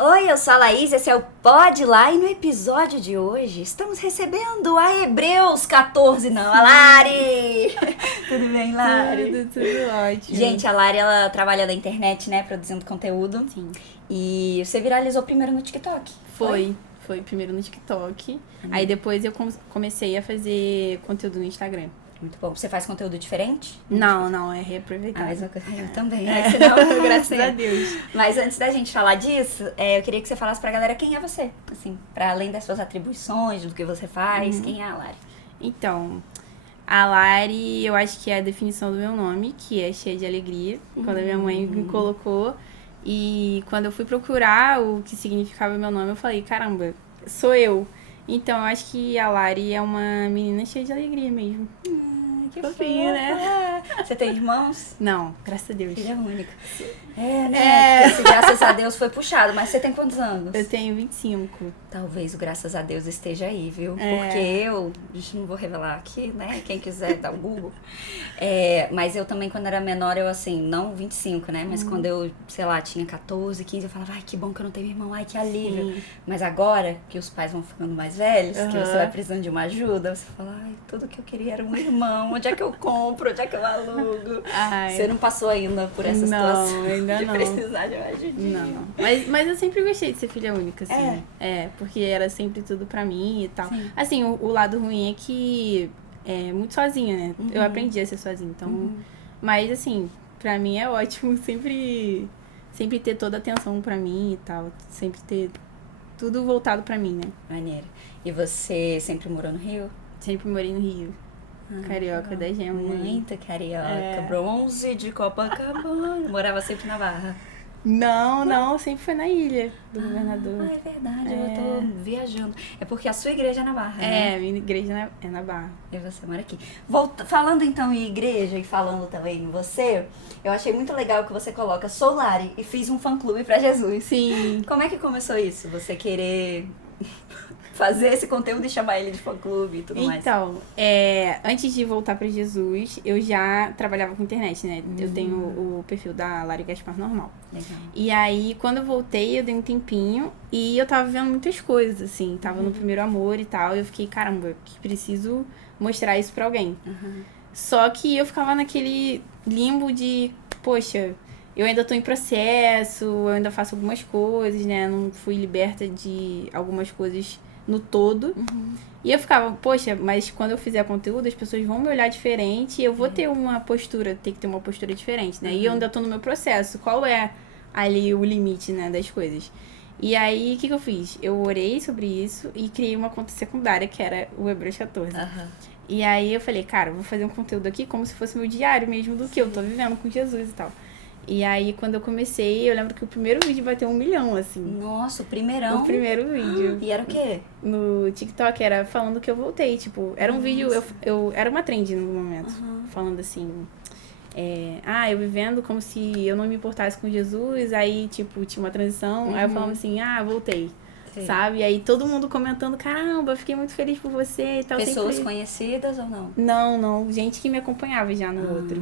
Oi, eu sou a Laís, esse é o Pode Lá e no episódio de hoje estamos recebendo a Hebreus 14, não, a Lari! Tudo bem, Lari? Tudo ótimo. Gente, a Lari, ela trabalha na internet, né, produzindo conteúdo. Sim. E você viralizou primeiro no TikTok. Foi primeiro no TikTok. Aí depois eu comecei a fazer conteúdo no Instagram. Muito bom. Você faz conteúdo diferente? Não, é reaproveitar. Eu também, né? Senão, Graças a Deus. Mas antes da gente falar disso, eu queria que você falasse pra galera quem é você. Assim, pra além das suas atribuições, do que você faz, quem é a Lari? Então, a Lari, eu acho que é a definição do meu nome, que é cheia de alegria. Quando a minha mãe me colocou. E quando eu fui procurar o que significava meu nome, eu falei, caramba, sou eu. Então, eu acho que a Lari é uma menina cheia de alegria mesmo. Que fofinho, né? Você tem irmãos? Não, graças a Deus. Filha única. Né? Esse graças a Deus foi puxado. Mas você tem quantos anos? Eu tenho 25. Talvez o graças a Deus esteja aí, viu? Porque eu não vou revelar aqui, né? Quem quiser dar o Google. Mas eu também, quando era menor, eu assim, não 25, né? Mas quando eu, sei lá, tinha 14, 15, eu falava, ai, que bom que eu não tenho irmão, ai, que alívio. Sim. Mas agora, que os pais vão ficando mais velhos, que você vai precisando de uma ajuda, você fala, ai, tudo que eu queria era um irmão, onde é que eu compro, onde é que eu alugo? Ai. Você não passou ainda por essa situação ainda de não. precisar de uma ajudinha? Não. Mas eu sempre gostei de ser filha única, assim. Porque era sempre tudo pra mim e tal. Sim. Assim, o lado ruim é que é muito sozinha, né? Eu aprendi a ser sozinha, então... Mas, assim, pra mim é ótimo sempre ter toda a atenção pra mim e tal. Sempre ter tudo voltado pra mim, né? Maneiro. E você sempre morou no Rio? Sempre morei no Rio. Carioca da gema. Muito carioca. Bronze de Copacabana. Morava sempre na Barra. Não, sempre foi na ilha do governador. É verdade, eu tô viajando. É porque a sua igreja é na Barra, né? Minha igreja é na Barra. E você mora aqui. Falando então em igreja e falando também em você, eu achei muito legal que você coloca sou Lari e fiz um fã-clube pra Jesus. Sim. Como é que começou isso? Você querer fazer esse conteúdo e chamar ele de fã-clube e tudo mais? Então, antes de voltar pra Jesus, eu já trabalhava com internet, né? Eu tenho o perfil da Lari Gaspar normal. Legal. E aí, quando eu voltei, eu dei um tempinho e eu tava vendo muitas coisas, assim. Tava no primeiro amor e tal. E eu fiquei, caramba, que preciso mostrar isso pra alguém. Só que eu ficava naquele limbo de, poxa, eu ainda tô em processo, eu ainda faço algumas coisas, né? Não fui liberta de algumas coisas no todo. E eu ficava, poxa, mas quando eu fizer conteúdo, as pessoas vão me olhar diferente e eu vou ter que ter uma postura diferente, né? E eu ainda tô no meu processo. Qual é ali o limite, né, das coisas? E aí, o que eu fiz? Eu orei sobre isso e criei uma conta secundária, que era o Hebreus 14. E aí eu falei, cara, eu vou fazer um conteúdo aqui como se fosse meu diário mesmo do que eu tô vivendo com Jesus e tal. E aí, quando eu comecei, eu lembro que o primeiro vídeo bateu 1 milhão, assim. Nossa, o primeirão? O primeiro vídeo. E era o quê? No TikTok, era falando que eu voltei, tipo... Era um vídeo... Eu era uma trend no momento. Falando assim... eu vivendo como se eu não me importasse com Jesus. Aí, tipo, tinha uma transição. Aí eu falava assim, voltei. Sim. Sabe? E aí todo mundo comentando, caramba, fiquei muito feliz por você e tal. Pessoas conhecidas ou não? Não. Gente que me acompanhava já no outro.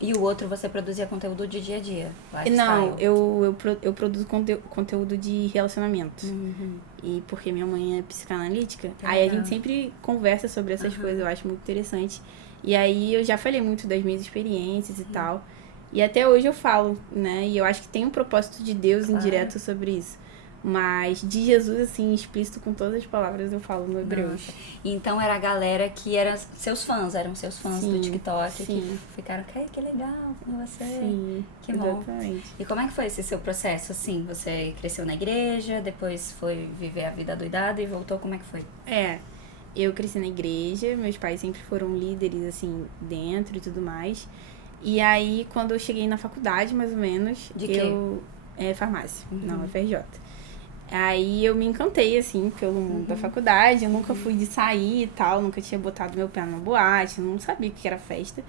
E o outro você produzia conteúdo de dia a dia? Não, eu produzo conteúdo de relacionamento. E porque minha mãe é psicanalítica, aí a gente sempre conversa sobre essas coisas, eu acho muito interessante. E aí eu já falei muito das minhas experiências e tal. E até hoje eu falo, né? E eu acho que tem um propósito de Deus indireto sobre isso. Mas de Jesus, assim, explícito com todas as palavras, eu falo no Hebreus. Então era a galera que eram seus fãs do TikTok. Sim. Que ficaram, que legal com você. Sim, que bom. Exatamente. E como é que foi esse seu processo, assim? Você cresceu na igreja, depois foi viver a vida doidada e voltou, como é que foi? Eu cresci na igreja, meus pais sempre foram líderes, assim, dentro e tudo mais. E aí, quando eu cheguei na faculdade, mais ou menos... De quê? Farmácia, não, FRJ. Aí eu me encantei, assim, pelo mundo da faculdade. Eu nunca fui de sair e tal, nunca tinha botado meu pé numa boate, não sabia o que era festa.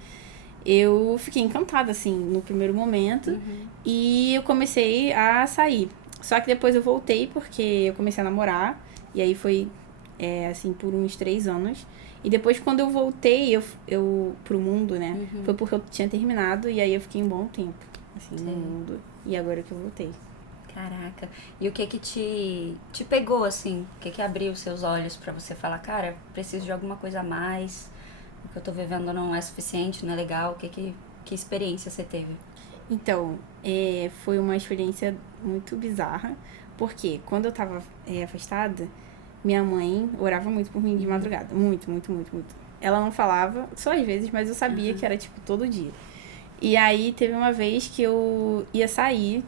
Eu fiquei encantada, assim, no primeiro momento. E eu comecei a sair. Só que depois eu voltei porque eu comecei a namorar. E aí foi, assim, por uns 3 anos. E depois, quando eu voltei eu pro mundo, né? Foi porque eu tinha terminado. E aí eu fiquei um bom tempo, assim, no mundo. E agora que eu voltei. Caraca. E o que te pegou, assim? O que abriu os seus olhos pra você falar, cara, preciso de alguma coisa a mais, o que eu tô vivendo não é suficiente, não é legal? Que experiência você teve? Então, foi uma experiência muito bizarra, porque quando eu tava afastada, minha mãe orava muito por mim de madrugada. Muito, muito, muito, muito. Ela não falava, só às vezes, mas eu sabia que era, tipo, todo dia. E aí, teve uma vez que eu ia sair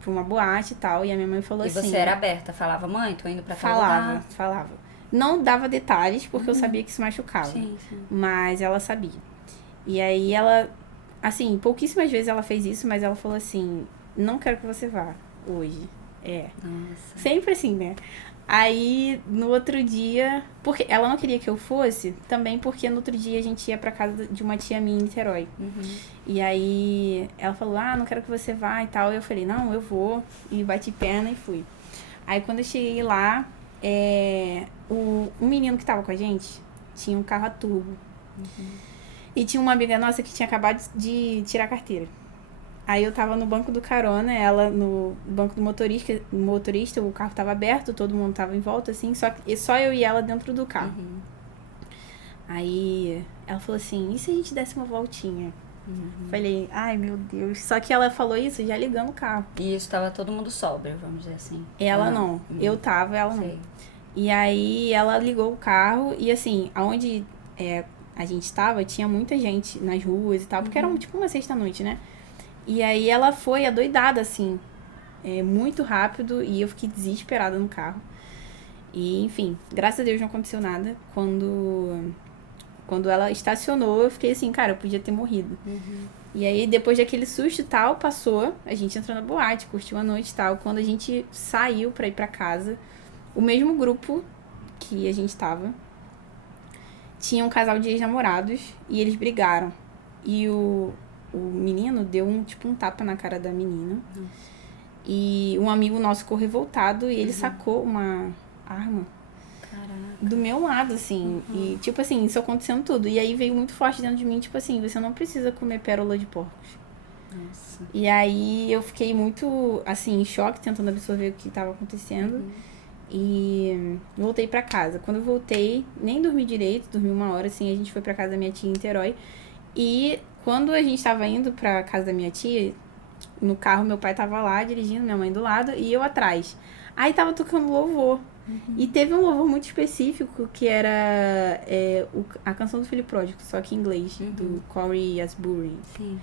pra uma boate e tal, e a minha mãe falou assim... E você era aberta? Falava, mãe, tô indo pra tal lugar? Falava. Não dava detalhes, porque eu sabia que isso machucava. Sim. Mas ela sabia. E aí, ela... Assim, pouquíssimas vezes ela fez isso, mas ela falou assim, não quero que você vá hoje. Nossa. Sempre assim, né? Aí, no outro dia... Porque ela não queria que eu fosse, também porque no outro dia a gente ia pra casa de uma tia minha em Niterói. E aí, ela falou, não quero que você vá e tal. E eu falei, não, eu vou. E bati perna e fui. Aí, quando eu cheguei lá, um menino que tava com a gente tinha um carro a turbo. E tinha uma amiga nossa que tinha acabado de tirar a carteira. Aí eu tava no banco do carona, ela no banco do motorista, o carro tava aberto, todo mundo tava em volta, assim, só eu e ela dentro do carro. Aí ela falou assim, e se a gente desse uma voltinha? Falei, ai meu Deus. Só que ela falou isso já ligando o carro. E isso tava todo mundo sóbrio, vamos dizer assim. Ela não. Eu tava, ela não. E aí ela ligou o carro e assim, aonde a gente tava, tinha muita gente nas ruas e tal, porque era tipo uma sexta-noite, né? E aí ela foi adoidada, assim, muito rápido, e eu fiquei desesperada no carro. E, enfim, graças a Deus não aconteceu nada. Quando ela estacionou, eu fiquei assim, cara, eu podia ter morrido. E aí, depois daquele susto e tal, passou, a gente entrou na boate, curtiu a noite e tal. Quando a gente saiu pra ir pra casa, o mesmo grupo que a gente tava, tinha um casal de ex-namorados, e eles brigaram. E o menino deu um tapa na cara da menina. E um amigo nosso ficou revoltado e ele sacou uma arma. Caraca. Do meu lado, assim. E, tipo assim, isso acontecendo tudo. E aí veio muito forte dentro de mim, tipo assim, você não precisa comer pérola de porcos. Nossa. E aí eu fiquei muito, assim, em choque, tentando absorver o que estava acontecendo. E voltei pra casa. Quando eu voltei, nem dormi direito, dormi 1 hora, assim, a gente foi pra casa da minha tia em Niterói. E quando a gente tava indo pra casa da minha tia, no carro meu pai tava lá dirigindo, minha mãe do lado e eu atrás. Aí tava tocando louvor. E teve um louvor muito específico que era a canção do Filho Pródigo, só que em inglês, do Corey Asbury. Sim.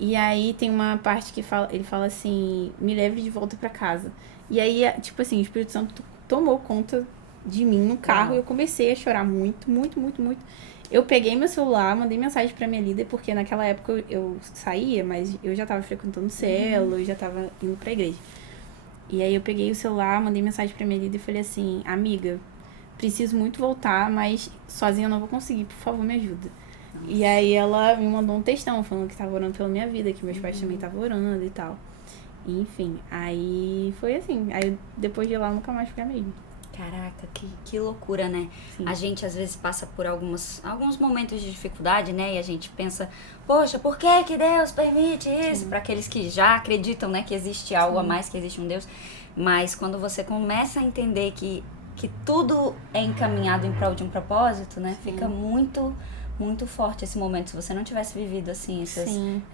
E aí tem uma parte que ele fala assim, me leve de volta pra casa. E aí, tipo assim, o Espírito Santo tomou conta de mim no carro e eu comecei a chorar muito, muito, muito, muito. Eu peguei meu celular, mandei mensagem pra minha líder, porque naquela época eu saía, mas eu já tava frequentando célula, eu já tava indo pra igreja. E aí eu peguei o celular, mandei mensagem pra minha líder e falei assim, amiga, preciso muito voltar, mas sozinha eu não vou conseguir, por favor, me ajuda. Nossa. E aí ela me mandou um textão falando que tava orando pela minha vida, que meus pais também estavam orando e tal. E, enfim, aí foi assim. Aí depois de lá eu nunca mais fiquei a mesma. Caraca, que loucura, né? Sim. A gente às vezes passa por alguns momentos de dificuldade, né? E a gente pensa, poxa, por que Deus permite isso? Para aqueles que já acreditam, né, que existe algo a mais, que existe um Deus. Mas quando você começa a entender que tudo é encaminhado em prol de um propósito, né? Fica muito, muito forte esse momento. Se você não tivesse vivido assim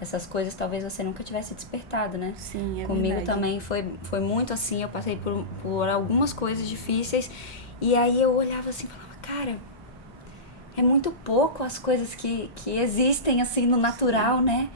essas coisas, talvez você nunca tivesse despertado, né? Sim, Comigo verdade. também foi muito assim. Eu passei por algumas coisas difíceis e aí eu olhava assim e falava, cara, é muito pouco as coisas que existem assim no natural, né?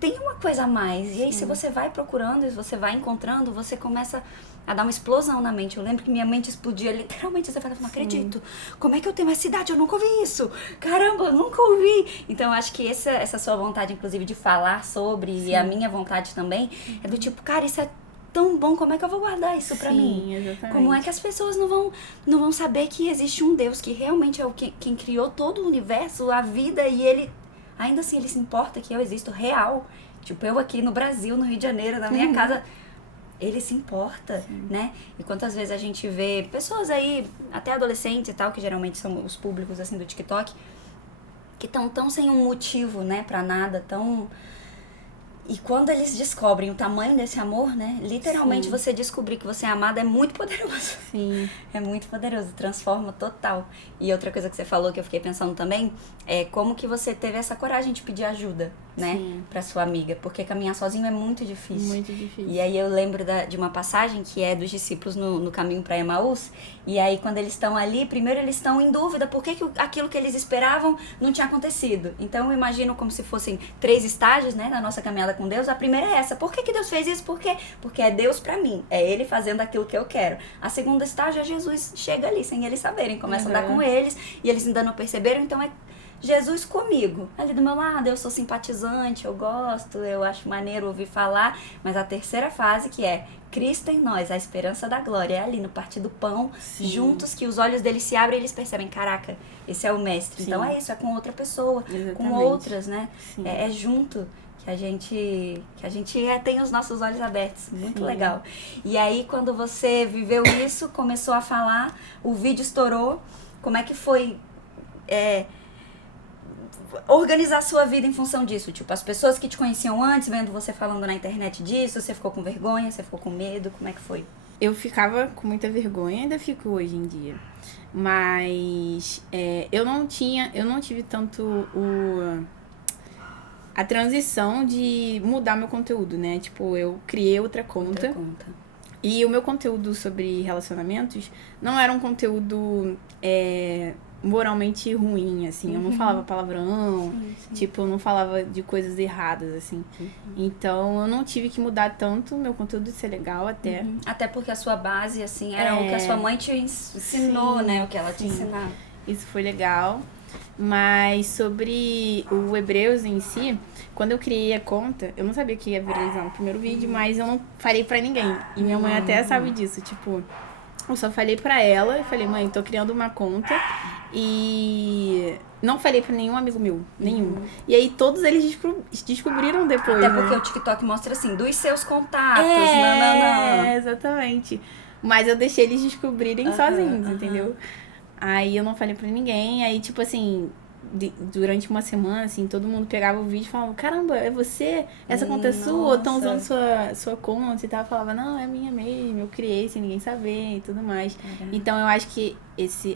Tem uma coisa a mais. E aí, se você vai procurando, se você vai encontrando, você começa a dar uma explosão na mente. Eu lembro que minha mente explodia literalmente. Você fala, não acredito. Como é que eu tenho essa idade? Eu nunca ouvi isso. Caramba, eu nunca ouvi. Então, eu acho que essa sua vontade, inclusive, de falar sobre, e a minha vontade também, é do tipo, cara, isso é tão bom, como é que eu vou guardar isso pra mim? Exatamente. Como é que as pessoas não vão saber que existe um Deus que realmente é quem criou todo o universo, a vida, e ele... Ainda assim, ele se importa que eu existo real. Tipo, eu aqui no Brasil, no Rio de Janeiro, na minha casa, ele se importa, né? E quantas vezes a gente vê pessoas aí, até adolescentes e tal, que geralmente são os públicos, assim, do TikTok, que estão tão sem um motivo, né, pra nada, tão E quando eles descobrem o tamanho desse amor, né? Literalmente, você descobrir que você é amado é muito poderoso. Sim. É muito poderoso, transforma total. E outra coisa que você falou que eu fiquei pensando também é como que você teve essa coragem de pedir ajuda, né? Sim. Pra sua amiga. Porque caminhar sozinho é muito difícil. Muito difícil. E aí eu lembro de uma passagem que é dos discípulos no caminho pra Emaús. E aí quando eles estão ali, primeiro eles estão em dúvida por que aquilo que eles esperavam não tinha acontecido. Então eu imagino como se fossem 3 estágios, né, na nossa caminhada com Deus. A primeira é essa: por que Deus fez isso? Por quê? Porque é Deus pra mim, é Ele fazendo aquilo que eu quero. A segunda estágio é Jesus chega ali sem eles saberem, começa a andar com eles e eles ainda não perceberam, então é Jesus comigo, ali do meu lado. Eu sou simpatizante, eu gosto, eu acho maneiro ouvir falar. Mas a terceira fase, que é Cristo em nós, a esperança da glória, é ali no partir do pão, juntos, que os olhos deles se abrem e eles percebem, caraca, esse é o mestre. Sim. Então é isso, é com outra pessoa, com outras, né? É junto que a gente tem os nossos olhos abertos. Muito legal. E aí, quando você viveu isso, começou a falar, o vídeo estourou. Como é que foi organizar a sua vida em função disso? Tipo, as pessoas que te conheciam antes, vendo você falando na internet disso, você ficou com vergonha, você ficou com medo? Como é que foi? Eu ficava com muita vergonha, ainda fico hoje em dia. Mas eu não tive tanto a transição de mudar meu conteúdo, né? Tipo, eu criei outra conta. E o meu conteúdo sobre relacionamentos não era um conteúdo moralmente ruim, assim. Eu não falava palavrão, tipo, eu não falava de coisas erradas, assim. Então, eu não tive que mudar tanto meu conteúdo de ser legal até. Até porque a sua base, assim, era o que a sua mãe te ensinou, né? O que ela te ensinava. Isso foi legal. Mas sobre o Hebreus em si, quando eu criei a conta, eu não sabia que ia viralizar no primeiro vídeo, mas eu não falei pra ninguém. E minha mãe até sabe disso, tipo, eu só falei pra ela e falei, mãe, tô criando uma conta, e não falei pra nenhum amigo meu, nenhum. E aí todos eles descobriram depois. Até porque o TikTok mostra assim, dos seus contatos, exatamente. Mas eu deixei eles descobrirem sozinhos, entendeu? Aí eu não falei pra ninguém, aí tipo assim, durante uma semana, assim, todo mundo pegava o vídeo e falava, caramba, é você? Essa conta é sua? Ou estão usando sua conta e tal? Eu falava, não, é minha mesmo, eu criei sem ninguém saber e tudo mais. Então eu acho que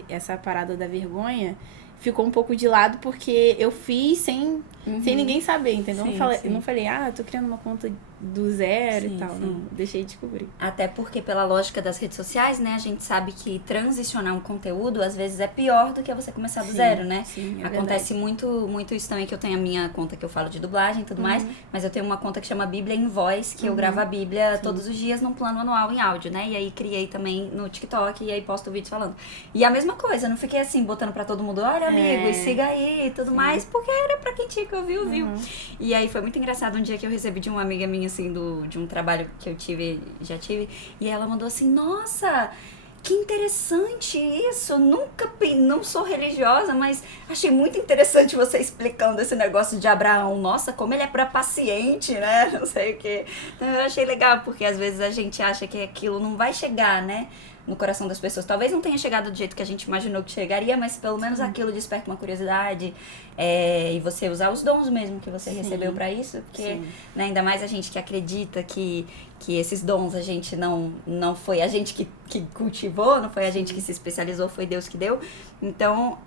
essa parada da vergonha ficou um pouco de lado porque eu fiz sem ninguém saber, entendeu? Eu não falei, tô criando uma conta do zero e tal. Não, deixei de descobrir. Até porque, pela lógica das redes sociais, né, a gente sabe que transicionar um conteúdo, às vezes, é pior do que você começar do zero, né? Acontece muito isso também, que eu tenho a minha conta que eu falo de dublagem e tudo mais, mas eu tenho uma conta que chama Bíblia em Voz, que eu gravo a Bíblia todos os dias num plano anual em áudio, né? E aí criei também no TikTok e aí posto vídeos falando. E a mesma coisa, eu não fiquei assim, botando pra todo mundo, olha, amigo, e siga aí e tudo mais, porque era pra quem tinha que ouvir, ouviu. E aí foi muito engraçado um dia que eu recebi de uma amiga minha, assim, de um trabalho que eu já tive, e ela mandou assim, nossa, que interessante isso, não sou religiosa, mas achei muito interessante você explicando esse negócio de Abraão, nossa, como ele é paciente, né, não sei o que. Então eu achei legal, porque às vezes a gente acha que aquilo não vai chegar, né, no coração das pessoas. Talvez não tenha chegado do jeito que a gente imaginou que chegaria, mas pelo menos aquilo desperta uma curiosidade, e você usar os dons mesmo que você recebeu pra isso, porque né, ainda mais a gente que acredita que esses dons a gente não foi a gente que cultivou, não foi a gente que se especializou, foi Deus que deu. Então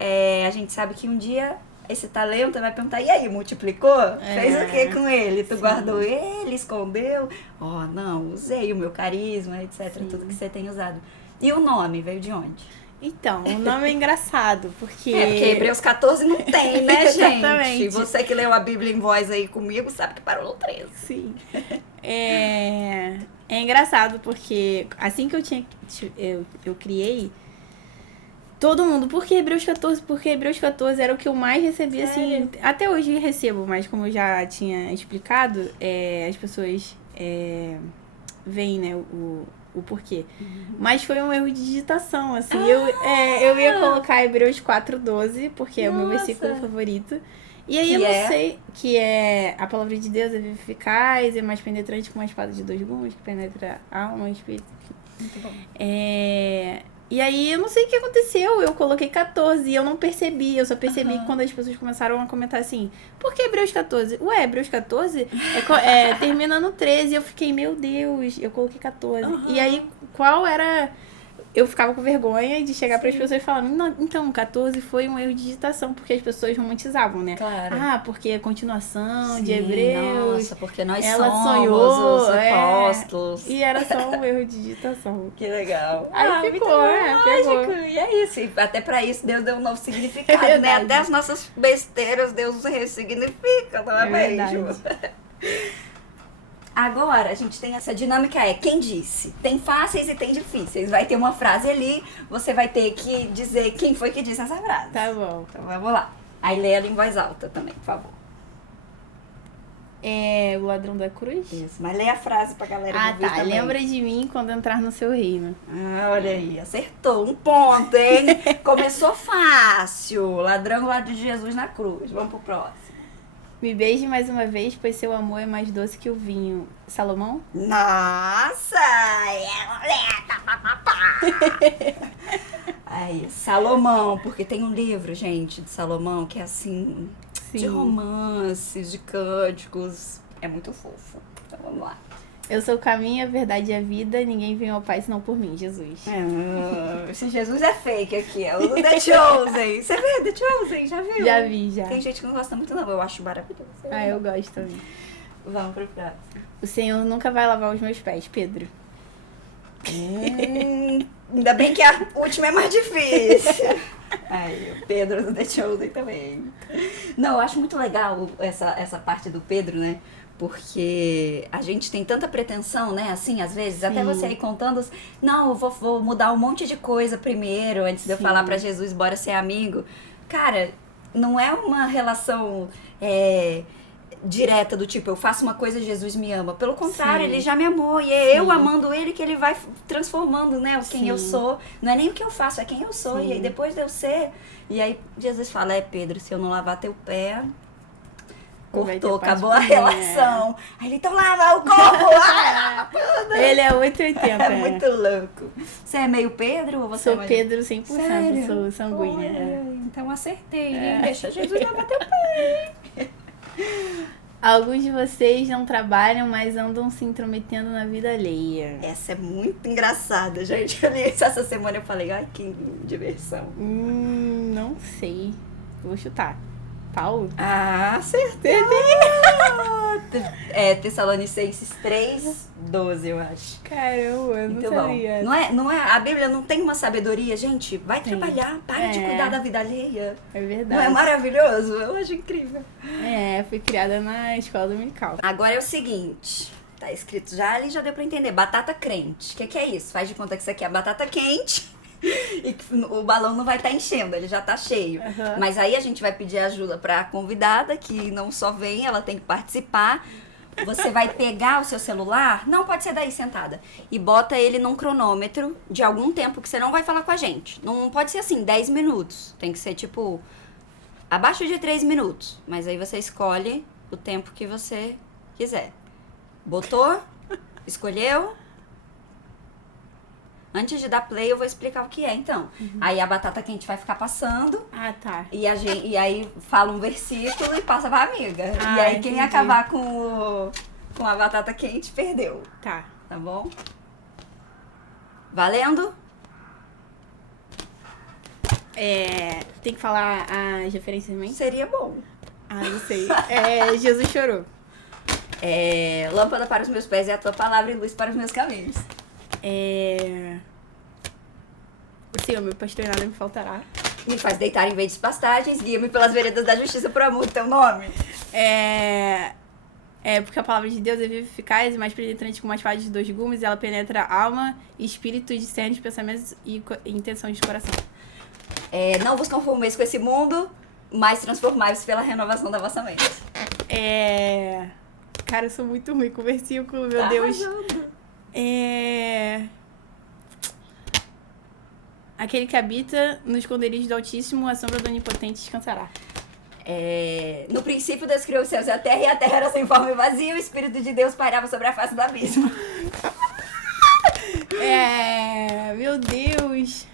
a gente sabe que um dia esse talento vai perguntar, e aí, multiplicou? Fez o que com ele? Tu guardou ele, escondeu? Não, usei o meu carisma, etc, tudo que você tem usado. E o nome veio de onde? Então, o nome é engraçado, porque... porque Hebreus 14 não tem, né, gente? Exatamente. Você que leu a Bíblia em Voz aí comigo, sabe que parou no 13. Sim. É engraçado, porque assim que eu criei, todo mundo, por que Hebreus 14? Porque Hebreus 14 era o que eu mais recebia, assim... Até hoje recebo, mas como eu já tinha explicado, as pessoas veem, né, o porquê. Mas foi um erro de digitação, assim. Eu ia colocar Hebreus 4:12, porque é o meu versículo favorito. E aí eu não sei, que é a palavra de Deus é viva e eficaz, é mais penetrante que uma espada de 2 gumes, que penetra alma e espírito. Muito bom. E aí eu não sei o que aconteceu, eu coloquei 14 e eu não percebi, eu só percebi quando as pessoas começaram a comentar assim, por que Hebreus 14? Ué, Hebreus 14 termina no 13, eu fiquei, meu Deus, eu coloquei 14. E aí, qual era... Eu ficava com vergonha de chegar para as pessoas e falar, não, então, 14 foi um erro de digitação, porque as pessoas romantizavam, né? Claro. Porque é a continuação de Hebreus. Nossa, porque nós ela somos sonhou, os apóstolos. E era só um erro de digitação. Que legal. Aí ficou, pegou. E é isso. E até pra isso Deus deu um novo significado, né? Até as nossas besteiras Deus ressignifica, não é mesmo? Agora, a gente tem essa dinâmica, quem disse? Tem fáceis e tem difíceis. Vai ter uma frase ali, você vai ter que dizer quem foi que disse essa frase. Tá bom. Então vamos lá. Aí lê ela em voz alta também, por favor. O ladrão da cruz? Isso, mas lê a frase pra galera ouvir também. Lembra de mim quando entrar no seu reino. Olha aí, acertou. 1 ponto, hein? Começou fácil. Ladrão lá de Jesus na cruz. Vamos pro próximo. Me beije mais uma vez, pois seu amor é mais doce que o vinho. Salomão? Nossa! Aí, Salomão, porque tem um livro, gente, de Salomão, que é assim, de romances, de cânticos. É muito fofo. Então vamos lá. Eu sou o caminho, a verdade e a vida, ninguém vem ao Pai senão por mim, Jesus. Esse Jesus é fake aqui, é o do The Chosen. Você vê The Chosen? Já viu? Já vi, já. Tem gente que não gosta muito não, eu acho maravilhoso. Eu gosto também. Vamos pro próximo. O Senhor nunca vai lavar os meus pés, Pedro. Ainda bem que a última é mais difícil. Aí, o Pedro do The Chosen também. Não, eu acho muito legal essa parte do Pedro, né? Porque a gente tem tanta pretensão, né? Assim, às vezes, até você aí contando, não, eu vou mudar um monte de coisa primeiro, antes de eu falar pra Jesus, bora ser amigo. Cara, não é uma relação direta do tipo, eu faço uma coisa e Jesus me ama. Pelo contrário, ele já me amou. E é eu amando ele que ele vai transformando, né? Quem eu sou. Não é nem o que eu faço, é quem eu sou. E aí, depois de eu ser... E aí, Jesus fala, Pedro, se eu não lavar teu pé... Cortou, acabou a relação. Aí ele, então lava o corpo. Ele é 880. É muito louco. Você é meio Pedro ou você sou Pedro 100%, Sério? sou sanguínea. Então acertei, deixa Jesus lavar teu pé. Alguns de vocês não trabalham, mas andam se intrometendo na vida alheia. Essa é muito engraçada, gente. Eu li isso essa semana e eu falei, ai, que diversão. Não sei. Vou chutar. Paulo? Acertei! Tessalonicenses 3:12, eu acho. Caramba, eu não sabia. Não é, a Bíblia não tem uma sabedoria, gente. Vai trabalhar, para de cuidar da vida alheia. É verdade. Não é maravilhoso? Eu acho incrível. Fui criada na escola dominical. Agora é o seguinte, tá escrito já ali, já deu pra entender. Batata crente. O que é isso? Faz de conta que isso aqui é batata quente. E que o balão não vai estar enchendo, ele já tá cheio. Mas aí a gente vai pedir ajuda pra convidada, que não só vem, ela tem que participar. Você vai pegar o seu celular, não pode ser daí sentada, e bota ele num cronômetro de algum tempo que você não vai falar com a gente. Não pode ser assim, 10 minutos. Tem que ser tipo, abaixo de 3 minutos. Mas aí você escolhe o tempo que você quiser. Botou? Escolheu? Antes de dar play, eu vou explicar o que é, então. Aí a batata quente vai ficar passando. Tá. E aí fala um versículo e passa pra amiga. E aí quem entendi. acabar com a batata quente, perdeu. Tá bom? Valendo? Tem que falar as referências também? Seria bom. Não sei. Jesus chorou. Lâmpada para os meus pés é a tua palavra e luz para os meus caminhos. O Senhor, meu pastor, nada me faltará. Me faz deitar em verdes pastagens, guia-me pelas veredas da justiça por amor do teu nome. Porque a palavra de Deus é viva e eficaz e mais penetrante que uma espada de 2 gumes, e ela penetra alma, espírito, discerne os pensamentos e intenções de coração. Não vos conformeis com esse mundo, mas transformai-vos pela renovação da vossa mente. Cara, eu sou muito ruim com versículo, meu Deus. Arrasando. Aquele que habita no esconderijo do Altíssimo, a sombra do Onipotente descansará. No princípio Deus criou os céus e a terra era sem forma e vazia, o Espírito de Deus pairava sobre a face do abismo. Meu Deus.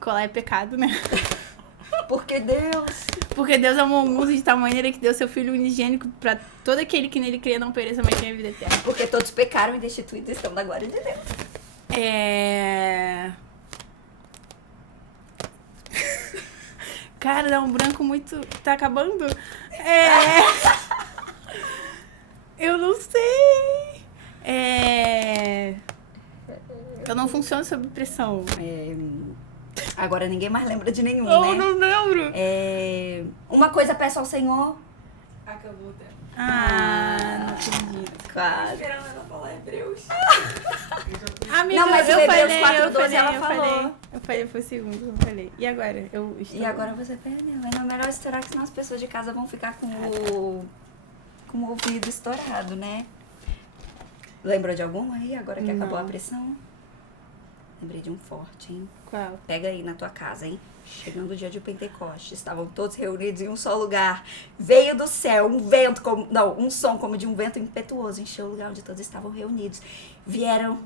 Colar é pecado, né? Porque Deus amou o mundo de tal maneira que deu seu Filho unigênico pra todo aquele que nele crê não pereça, mas tenha vida eterna. Porque todos pecaram e destituídos estão da glória de Deus. Cara, dá um branco muito... Tá acabando? Eu não sei. Eu não funciono sob pressão. Agora ninguém mais lembra de nenhum, Eu né? não lembro. Uma coisa peço ao Senhor. Acabou o tempo. Não acredito. Quase. Esperando ela falar Hebreus. Amiga, Não, mas o eu Hebreus falei, 4:12 ela falou. Eu falei, foi o segundo que eu falei. E agora? E agora você perdeu. É melhor estourar, que senão as pessoas de casa vão ficar com o ouvido estourado, né? Lembrou de alguma aí, agora que acabou a pressão? Lembrei de um forte, hein? Qual? Pega aí na tua casa, hein? Chegando o dia de Pentecostes, estavam todos reunidos em um só lugar. Veio do céu um som como de um vento impetuoso, encheu o lugar onde todos estavam reunidos. Vieram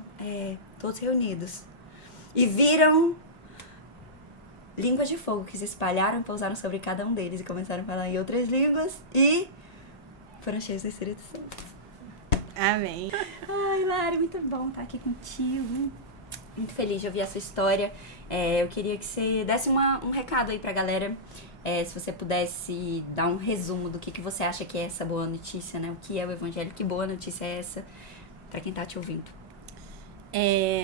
todos reunidos. E viram línguas de fogo que se espalharam e pousaram sobre cada um deles. E começaram a falar em outras línguas e foram cheios do Espírito Santo. Amém. Ai, Lari, muito bom estar aqui contigo. Muito feliz de ouvir a sua história. Eu queria que você desse um recado aí pra galera. Se você pudesse dar um resumo do que você acha que é essa boa notícia, né? O que é o Evangelho, que boa notícia é essa pra quem tá te ouvindo.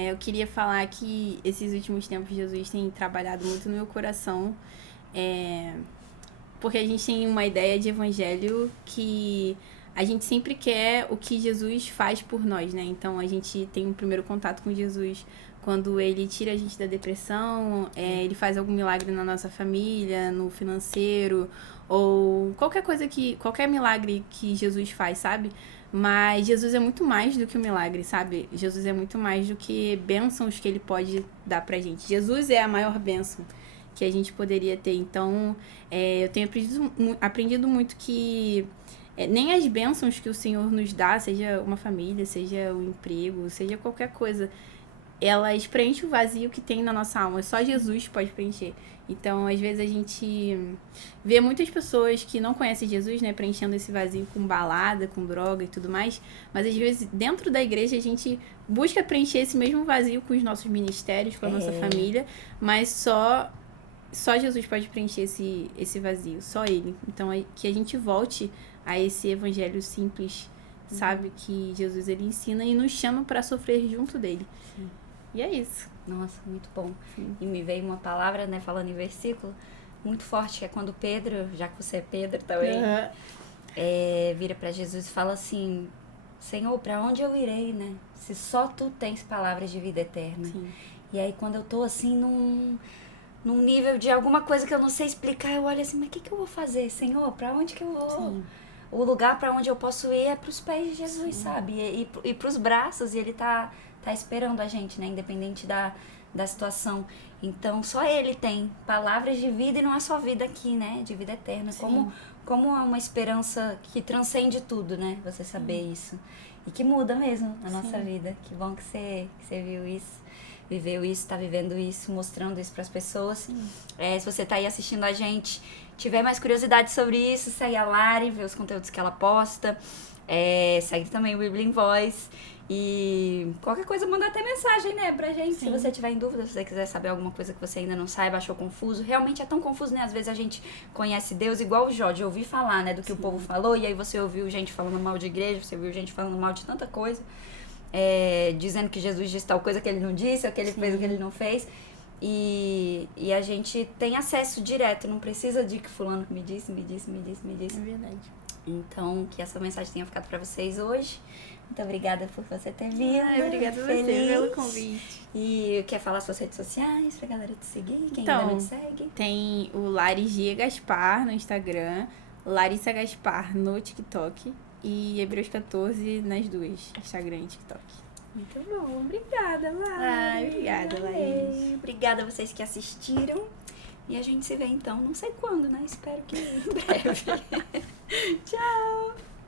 Eu queria falar que esses últimos tempos Jesus tem trabalhado muito no meu coração. Porque a gente tem uma ideia de Evangelho que a gente sempre quer o que Jesus faz por nós, né? Então a gente tem um primeiro contato com Jesus quando ele tira a gente da depressão, ele faz algum milagre na nossa família, no financeiro, ou qualquer milagre que Jesus faz, sabe? Mas Jesus é muito mais do que um milagre, sabe? Jesus é muito mais do que bênçãos que ele pode dar pra gente. Jesus é a maior bênção que a gente poderia ter. Então, eu tenho aprendido muito que nem as bênçãos que o Senhor nos dá, seja uma família, seja um emprego, seja qualquer coisa, elas preenchem o vazio que tem na nossa alma. Só Jesus pode preencher. Então, às vezes, a gente vê muitas pessoas que não conhecem Jesus, né, preenchendo esse vazio com balada, com droga e tudo mais. Mas, às vezes, dentro da igreja, a gente busca preencher esse mesmo vazio com os nossos ministérios, com a nossa família. Mas só Jesus pode preencher esse vazio. Só Ele. Então, que a gente volte a esse evangelho simples, sabe? Que Jesus, ele ensina e nos chama para sofrer junto dele. Sim. E é isso. Nossa, muito bom. Sim. E me veio uma palavra, né, falando em versículo, muito forte, que é quando Pedro, já que você é Pedro também, vira para Jesus e fala assim: Senhor, para onde eu irei, né? Se só tu tens palavras de vida eterna. Sim. E aí quando eu tô assim num nível de alguma coisa que eu não sei explicar, eu olho assim, mas o que eu vou fazer, Senhor? Para onde que eu vou? Sim. O lugar para onde eu posso ir é pros pés de Jesus, Sim. sabe? E pros braços, e ele tá esperando a gente, né? Independente da situação. Então, só ele tem palavras de vida, e não é só vida aqui, né? De vida eterna. Como é uma esperança que transcende tudo, né? Você saber isso. E que muda mesmo a nossa vida. Que bom que você viu isso, viveu isso, tá vivendo isso, mostrando isso pras pessoas. Se você tá aí assistindo a gente, tiver mais curiosidade sobre isso, segue a Lari, vê os conteúdos que ela posta. Segue também o Bíblia em Voz. E qualquer coisa, manda até mensagem, né, pra gente. Sim. Se você tiver em dúvida, se você quiser saber alguma coisa que você ainda não saiba, achou confuso. Realmente é tão confuso, né? Às vezes a gente conhece Deus igual o Jó, de ouvir falar, né, do que o povo falou. E aí você ouviu gente falando mal de igreja, você ouviu gente falando mal de tanta coisa. Dizendo que Jesus disse tal coisa que ele não disse, ou que ele fez o que ele não fez. E a gente tem acesso direto, não precisa de que fulano me disse. É verdade. Então, que essa mensagem tenha ficado pra vocês hoje. Muito obrigada por você ter vindo. Obrigada a você pelo convite. E quer falar suas redes sociais pra galera te seguir? Quem Então, ainda não te segue? Tem o Larigia Gaspar no Instagram, Larissa Gaspar no TikTok e Hebreus 14 nas duas, Instagram e TikTok. Muito bom. Obrigada, Lari. Obrigada, Laís. Obrigada a vocês que assistiram. E a gente se vê então, não sei quando, né? Espero que em breve. Tchau!